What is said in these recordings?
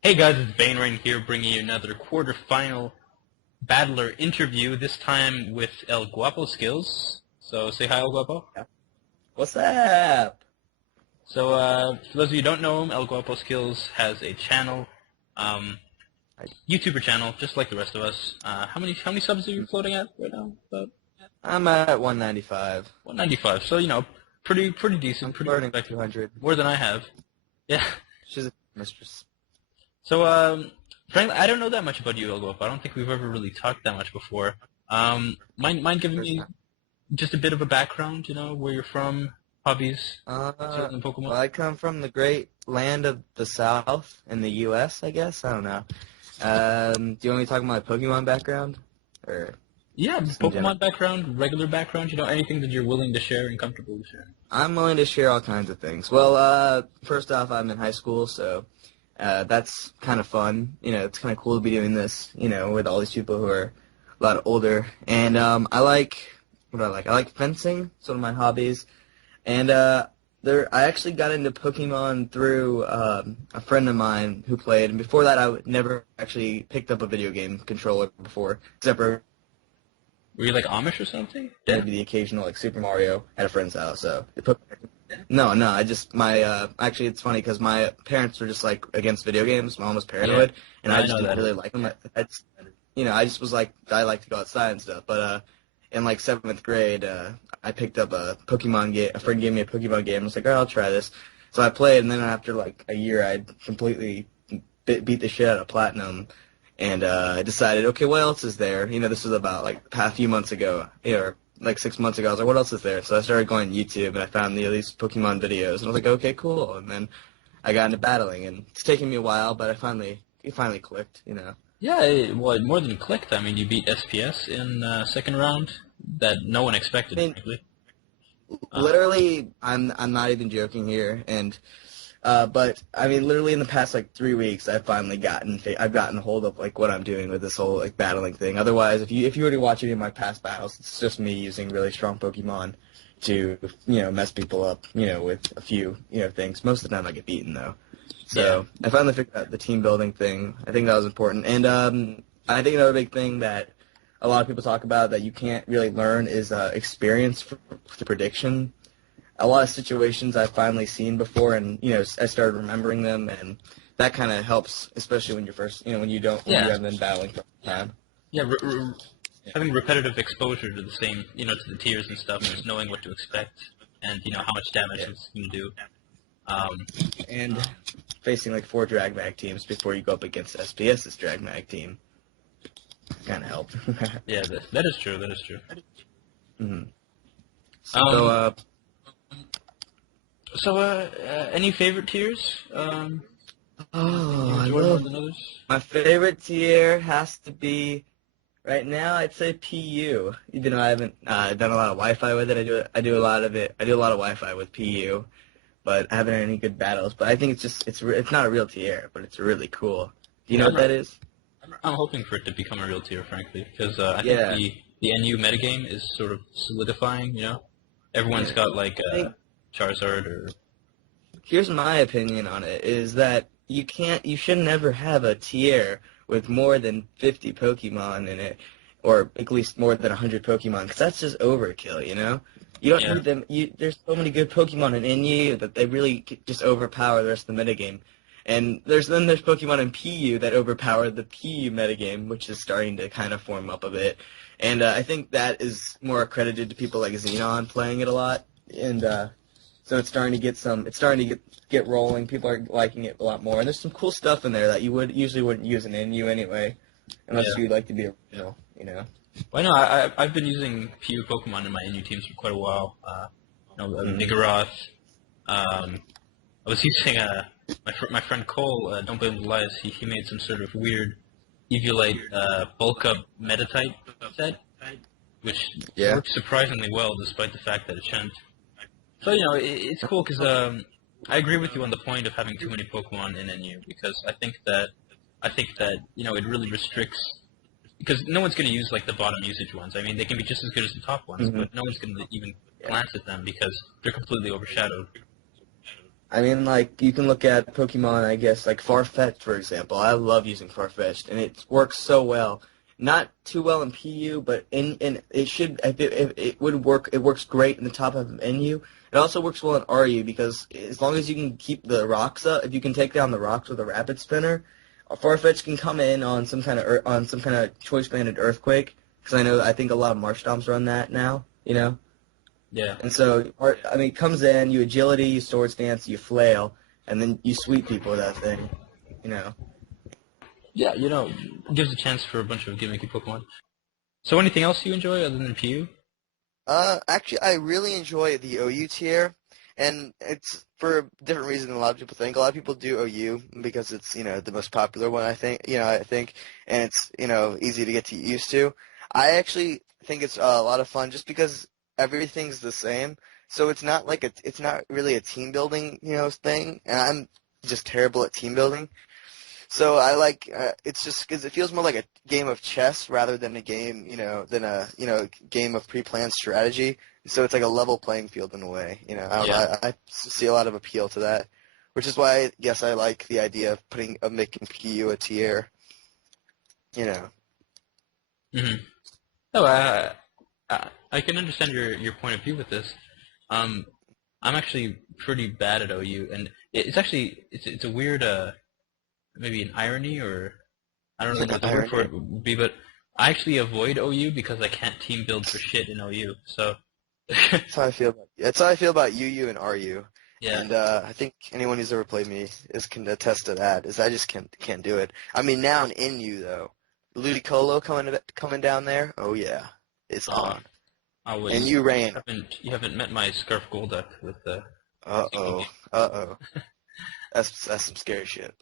Hey guys, it's BaneRain here, bringing you another quarterfinal battler interview. This time with ElGuapoSkillz. So say hi, El Guapo. What's up? So for those of you who don't know him, ElGuapoSkillz has a channel, YouTuber channel, just like the rest of us. How many subs are you floating at right now? About I'm at 195. 195. So pretty decent, I'm pretty flirting respectable. 200. More than I have. Yeah. She's a mistress. So, frankly, I don't know that much about you, El Guapo. I don't think we've ever really talked that much before. Mind giving First me time. just a bit of a background, where you're from, hobbies, in Well, Pokemon? I come from the great land of the South in the U.S., I guess. I don't know. Do you want me to talk about my Pokemon background? Or Yeah, just in general? Pokemon background, regular background, anything that you're willing to share and comfortable to share. I'm willing to share all kinds of things. Well, first off, I'm in high school, so that's kind of fun. It's kind of cool to be doing this, with all these people who are a lot older. And I like, what do I like? I like fencing. It's one of my hobbies. And I actually got into Pokemon through a friend of mine who played. And before that, never actually picked up a video game controller before, except for Were you like Amish or something? maybe the occasional like Super Mario at a friend's house. So no, I just actually it's funny because my parents were just like against video games. My mom was paranoid, and I I just know didn't that. really like them. I just was like I like to go outside and stuff. But in like seventh grade, I picked up a Pokemon game. A friend gave me a Pokemon game. I was like, all right, I'll try this. So I played, and then after like a year, I completely beat the shit out of Platinum. And I decided, okay, what else is there? This was about like a few months ago, or like 6 months ago. I was like, what else is there? So I started going on YouTube, and I found these Pokemon videos, and I was like, okay, cool. And then I got into battling, and it's taken me a while, but it finally clicked. Yeah, well, more than clicked. I mean, you beat SPS in second round that no one expected, I mean, frankly. literally, I'm not even joking here, and but I mean, literally in the past like 3 weeks, I've gotten a hold of like what I'm doing with this whole like battling thing. Otherwise, if you were to watch any of my past battles, it's just me using really strong Pokemon to mess people up with a few things. Most of the time, I get beaten though. So I finally figured out the team building thing. I think that was important, and I think another big thing that a lot of people talk about that you can't really learn is experience for the prediction. A lot of situations I've finally seen before, and I started remembering them, and that kind of helps, especially when you're first, when you don't, when you Yeah, haven't been battling for a time. yeah. Having repetitive exposure to the same, to the tiers and stuff, and just knowing what to expect, and how much damage it's going to do. And facing like 4 Drag teams before you go up against SPS's Drag team kind of helped. Yeah, that is true. That is true. hmm Um, So, any favorite tiers? You I enjoy more love than others? my favorite tier has to be right now. I'd say PU. Even though I haven't done a lot of Wi-Fi with it, I do a lot of it. I do a lot of Wi-Fi with PU, but I haven't had any good battles. But I think it's not a real tier, but it's really cool. Do you know Yeah, what that is? I'm hoping for it to become a real tier, frankly, because I Yeah. think the NU metagame is sort of solidifying. Everyone's Yeah. got like I think Charizard or here's my opinion on it is that you should never have a tier with more than 50 Pokemon in it, or at least more than 100 Pokemon, because that's just overkill. You don't yeah, need them. There's so many good Pokemon in NU that they really just overpower the rest of the metagame. And there's Pokemon in PU that overpower the PU metagame, which is starting to kind of form up a bit. And I think that is more accredited to people like Xenon playing it a lot. And so it's starting to get rolling. People are liking it a lot more. And there's some cool stuff in there that you usually wouldn't use in NU anyway, unless yeah. you'd like to be original. Well, I know I've been using PU Pokemon in my NU teams for quite a while. Mhm. Vigoroth. I was using my friend Cole. Don't blame the lies. He made some sort of weird Eviolite bulk up meta type set, which Yeah. works surprisingly well despite the fact that it shouldn't. So it's cool because I agree with you on the point of having too many Pokemon in NU because I think that it really restricts because no one's going to use like the bottom usage ones. I mean, they can be just as good as the top ones, hmm but no one's going to even Yeah. glance at them because they're completely overshadowed. I mean, like, you can look at Pokemon, I guess, like Farfetch'd, for example. I love using Farfetch'd, and it works so well. Not too well in PU, but in it should, if it would work, it works great in the top of NU. It also works well in RU, because as long as you can keep the rocks up, if you can take down the rocks with a rapid spinner, Farfetch'd can come in on some kind of, choice banded Earthquake, because I think a lot of Marsh Stomps run that now, you know? Yeah. And so, I mean, it comes in, you agility, you swords dance, you flail, and then you sweep people with that thing, you know. Yeah, gives a chance for a bunch of gimmicky Pokemon. So anything else you enjoy other than PU? Actually, I really enjoy the OU tier, and it's for a different reason than a lot of people think. A lot of people do OU because it's, the most popular one, I think, and it's, easy to get used to. I actually think it's a lot of fun just because everything's the same. So it's not it's not really a team building, thing, and I'm just terrible at team building. So I like it's just because it feels more like a game of chess rather than a game, than a game of pre-planned strategy. So it's like a level playing field in a way. I don't know. I see a lot of appeal to that, which is why I guess I like the idea of making PU a tier. Mm-hmm. Oh, I can understand your point of view with this. I'm actually pretty bad at OU, and it's actually it's a weird maybe an irony, or I don't really know what the word for it would be, but I actually avoid OU because I can't team build for shit in OU. So that's how I feel. That's how I feel about UU and RU. yeah. And I think anyone who's ever played me can attest to that. Is I just can't do it. I mean, now in NU though, Ludicolo coming down there. Oh yeah, it's on. Oh, well, and you ran. You haven't met my Scarf Golduck with the. That's some scary shit.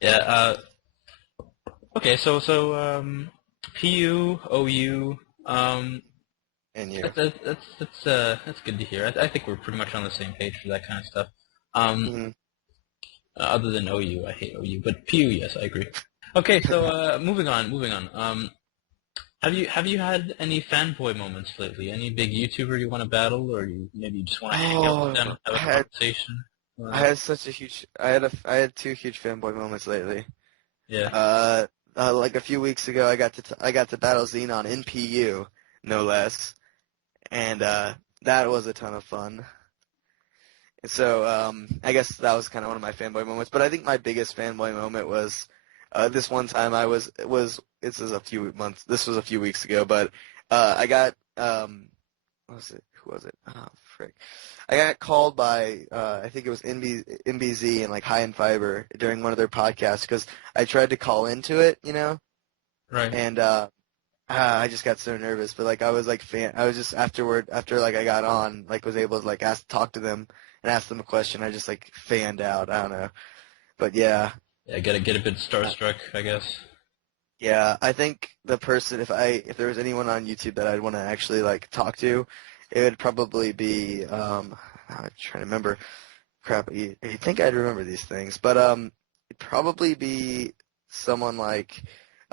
Yeah. Okay. So PU, OU. And you. That's good to hear. I think we're pretty much on the same page for that kind of stuff. Other than OU, I hate OU, but PU, yes, I agree. Okay, so moving on. Have you had any fanboy moments lately? Any big YouTuber you want to battle, or you maybe just want to hang out with them, have a conversation? I had two huge fanboy moments lately. Yeah. Like a few weeks ago, I got to battle Xenon in PU, no less, and that was a ton of fun. And so I guess that was kind of one of my fanboy moments. But I think my biggest fanboy moment was this one time this was a few weeks ago, but I got what was it? Who was it? Oh frick. I got called by I think it was MBZ and like High and Fiber during one of their podcasts because I tried to call into it, Right. And I just got so nervous, but like I was just after like I got on, like was able to like talk to them and ask them a question. I just like fanned out. I don't know, but yeah. Yeah, get a bit starstruck, I guess. Yeah, I think the person, if there was anyone on YouTube that I'd want to actually like talk to, it would probably be I'm trying to remember. Crap, you think I'd remember these things, but it'd probably be someone like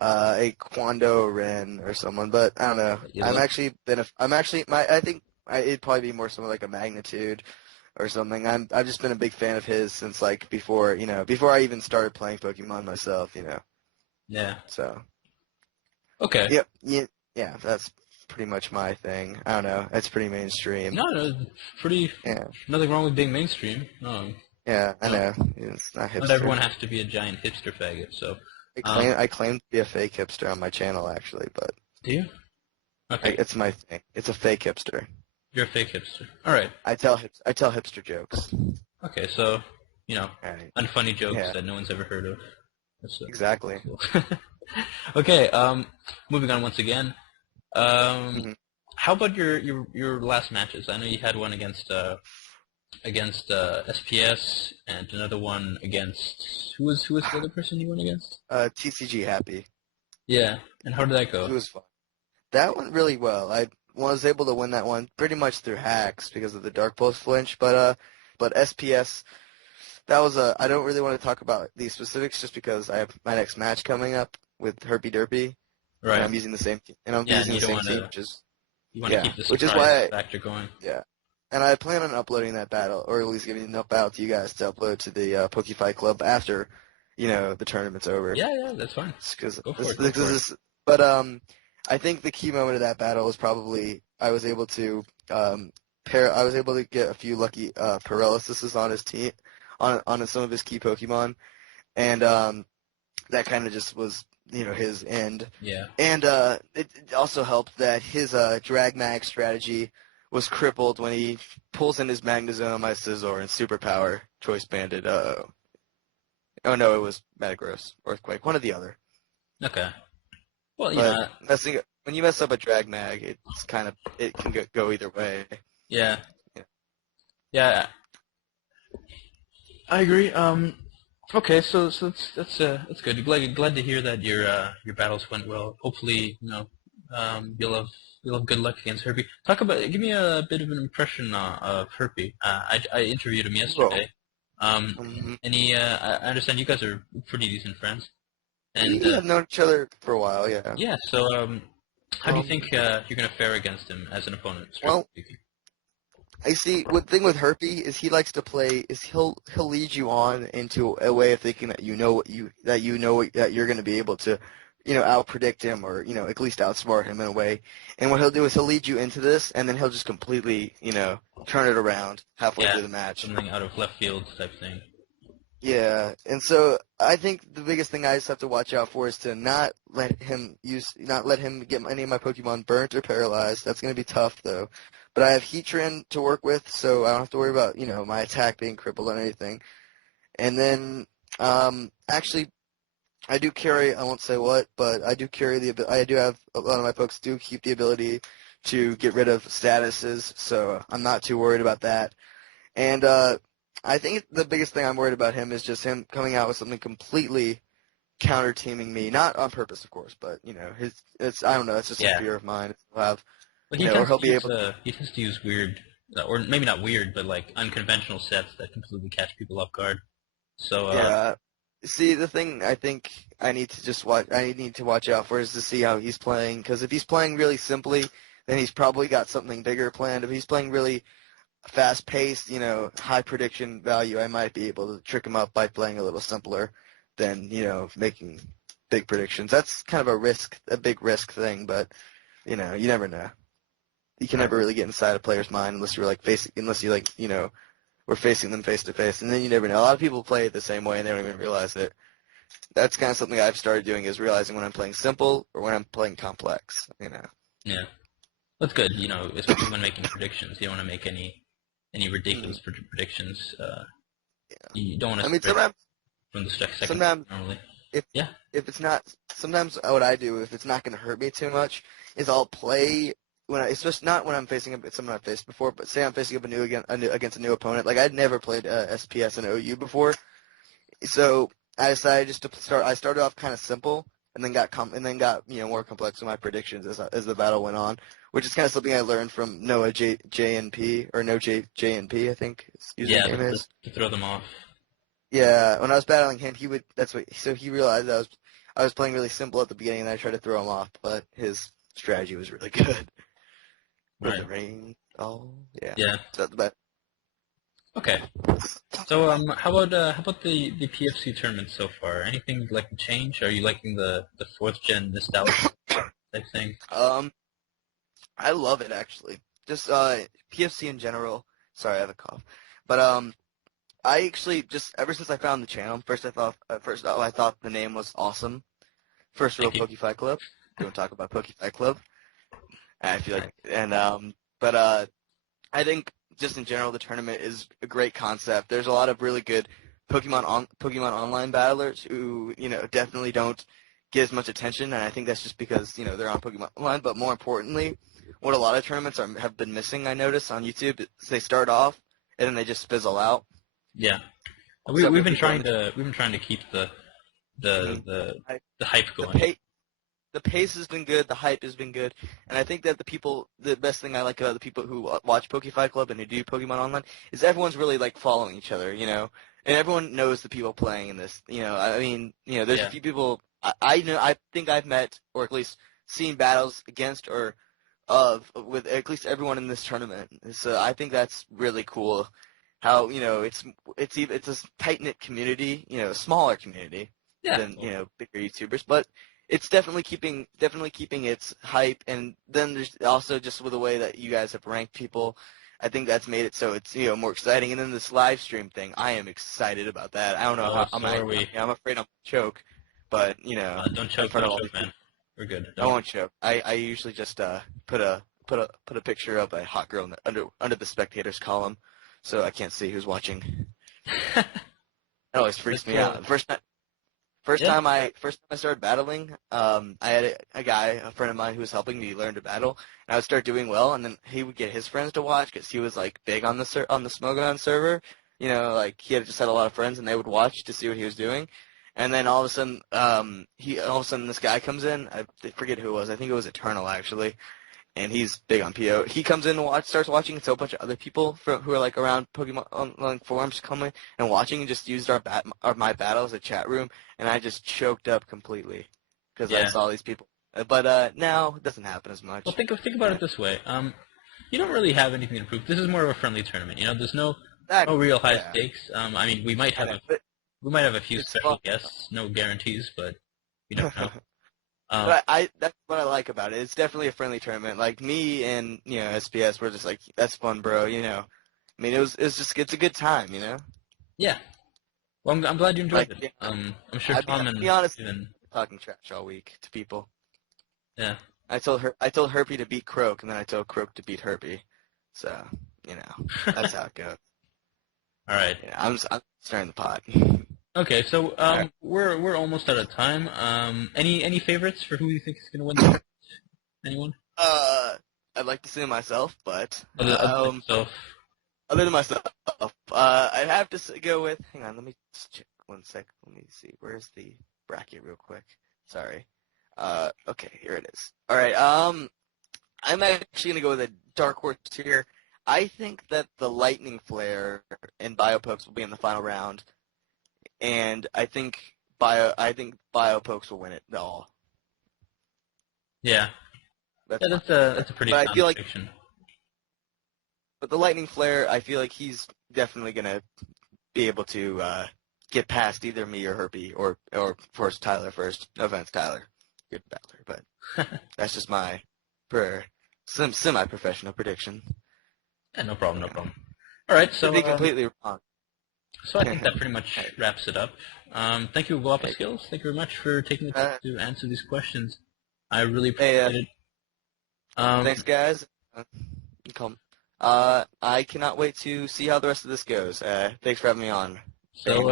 a Quando Ren or someone, but I don't know. I think it'd probably be more someone like a Magnitude or something. I've just been a big fan of his since like before I even started playing Pokemon myself, Yeah. So. Okay. Yep. Yeah, that's pretty much my thing. I don't know. It's pretty mainstream. No, pretty. Yeah. Nothing wrong with being mainstream. No. Yeah, I know. It's not hipster. Not everyone has to be a giant hipster faggot. So. I claim to be a fake hipster on my channel actually, but. Do you? Okay. It's my thing. It's a fake hipster. You're a fake hipster. All right. I tell hipster jokes. Okay, so Right. unfunny jokes that no one's ever heard of. Exactly. Cool. Okay. Moving on once again. How about your last matches? I know you had one against SPS and another one against who was the other person you went against? TCG Happy. Yeah. And how did that go? It was fun. That went really well. I was able to win that one pretty much through hacks because of the Dark Pulse flinch, but SPS, that was I don't really want to talk about these specifics just because I have my next match coming up with Herpy Derpy. Right. And I'm using the same team, which is you want to keep the surprise factor going. Yeah. And I plan on uploading that battle, or at least giving enough battle to you guys to upload to the PokeFight Club after, the tournament's over. Yeah, that's fine. Go for it. But I think the key moment of that battle was probably I was able to get a few lucky paralyses on his team, on some of his key Pokemon, and that kind of just was his end. Yeah. And it also helped that his drag mag strategy was crippled when he pulls in his Magnezone on my Scizor and Superpower Choice Banded. Oh no, it was Metagross, Earthquake, one or the other. Okay. Well, when you mess up a drag mag, it can go either way. Yeah. Yeah. I agree. Okay, so that's good. Glad to hear that your battles went well. Hopefully, you'll have good luck against Herpy. Give me a bit of an impression of Herpy. I interviewed him yesterday. I understand you guys are pretty decent friends. And we have known each other for a while, yeah. Yeah. So, how do you think you're gonna fare against him as an opponent? Well, I see. One thing with Herpy is he likes to play. He'll lead you on into a way of thinking that that you're going to be able to, out predict him or at least outsmart him in a way. And what he'll do is he'll lead you into this, and then he'll just completely turn it around halfway through the match. Something out of left field type thing. Yeah, and so I think the biggest thing I just have to watch out for is to not let him get any of my Pokemon burnt or paralyzed. That's going to be tough though. But I have Heatran to work with, so I don't have to worry about, my attack being crippled or anything. And then, actually, I do carry, I won't say what, but I do carry I do have, a lot of my folks do keep the ability to get rid of statuses, so I'm not too worried about that. And, I think the biggest thing I'm worried about him is just him coming out with something completely counter-teaming me, not on purpose, of course, but, I don't know, it's just a fear of mine. He'll have, But he tends to use weird, or maybe not weird, but like unconventional sets that completely catch people off guard. So yeah. See, the thing I think I need to watch out for is to see how he's playing. Because if he's playing really simply, then he's probably got something bigger planned. If he's playing really fast-paced, high prediction value, I might be able to trick him up by playing a little simpler than making big predictions. That's kind of a big risk thing, but you never know. You can never really get inside a player's mind unless we're facing them face to face, and then you never know. A lot of people play it the same way and they don't even realize it. That's kind of something I've started doing, is realizing when I'm playing simple or when I'm playing complex. Yeah, that's good. Especially when making predictions, you don't want to make any ridiculous predictions. You don't want to. I mean, sometimes from the second sometimes normally. If it's not, sometimes what I do, if it's not going to hurt me too much, is I'll play. It's just not when I'm facing someone I've faced before, but say I'm facing up against a new opponent. Like, I'd never played SPS and OU before, so I decided just to start. I started off kind of simple, and then got more complex with my predictions as the battle went on, which is kind of something I learned from Noah JNP or No JNP, I think his name is. To throw them off. Yeah, when I was battling him, so he realized I was playing really simple at the beginning, and I tried to throw him off, but his strategy was really good. With the rain, yeah. So that's the best. Okay. So how about the PFC tournament so far? Anything you'd like to change? Are you liking the 4th gen nostalgia type thing? I love it actually. Just PFC in general. Sorry, I have a cough. But I actually just ever since I found the channel, I thought the name was awesome. First real PokeFight Club. We don't talk about PokeFight Club. I feel like, but I think just in general the tournament is a great concept. There's a lot of really good Pokemon Online battlers who definitely don't get as much attention, and I think that's just because they're on Pokemon Online. But more importantly, what a lot of tournaments have been missing, I notice on YouTube, is they start off and then they just fizzle out. Yeah, we've been trying to keep the hype going. The pace has been good, the hype has been good, and I think that the best thing I like about the people who watch PokeFight Club and who do Pokemon Online is everyone's really following each other, and everyone knows the people playing in this. There's a few people I think I've met or at least seen battles against or with at least everyone in this tournament. So I think that's really cool. How it's a tight knit community, a smaller community Yeah. than bigger YouTubers, but it's definitely keeping its hype. And then there's also just with the way that you guys have ranked people. I think that's made it so it's more exciting. And then this live stream thing, I am excited about that. I don't know how So are we. I'm afraid I'm gonna choke, but Don't choke, in front of all choke, these man. We're good. I won't choke. I usually just put a picture of a hot girl under the spectators column, so I can't see who's watching. It always freaks me out. First time I started battling, I had a friend of mine who was helping me learn to battle, and I would start doing well, and then he would get his friends to watch because he was like big on the Smogon server. Like he had just had a lot of friends, and they would watch to see what he was doing. And then all of a sudden, this guy comes in. I forget who it was. I think it was Eternal actually, and he's big on PO. He comes in and starts watching, and so a bunch of other people who are like around Pokemon on forums come in and watching, and just used my battle as a chat room, and I just choked up completely because I saw these people. But now it doesn't happen as much. Well, think about it this way. You don't really have anything to prove. This is more of a friendly tournament. There's no real high stakes. I mean, we might have a few special guests. No guarantees, but we don't know. But that's what I like about it. It's definitely a friendly tournament. Like me and SPS, we're just like, that's fun, bro. I mean, it's a good time. Yeah. Well, I'm glad you enjoyed it. Yeah. I'm sure Tom and be honest, Steven. Talking trash all week to people. Yeah. I told Herpy to beat Croak, and then I told Croak to beat Herpy. So that's how it goes. All right. Yeah, I'm stirring the pot. Okay, so we're almost out of time. Any favorites for who you think is going to win? The Anyone? I'd like to say myself, but Other than myself. I'd have to go with. Hang on, let me check 1 sec. Let me see. Where's the bracket, real quick? Sorry. Okay, here it is. All right. I'm actually gonna go with a dark horse here. I think that the Lightning Flare and Biopokes will be in the final round, and I think Biopokes will win it all. Yeah. That's a pretty but sound I feel prediction. But the Lightning Flare, I feel like he's definitely gonna be able to get past either me or Herpy or force Tyler first. No offense, Tyler, good battler, but that's just my semi-professional prediction. Yeah, no problem. All right, so Could be completely wrong. So I think that pretty much wraps it up. Thank you, ElGuapoSkillz. Thank you very much for taking the time to answer these questions. I really appreciate it. Thanks, guys. I cannot wait to see how the rest of this goes. Thanks for having me on. So,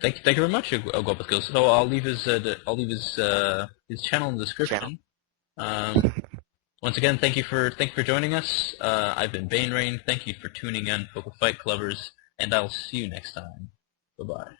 thank you very much, ElGuapoSkillz. So I'll leave his channel in the description. Once again, thank you for joining us. I've been BaneRain. Thank you for tuning in, Poke Fight Clubbers, and I'll see you next time. Bye-bye.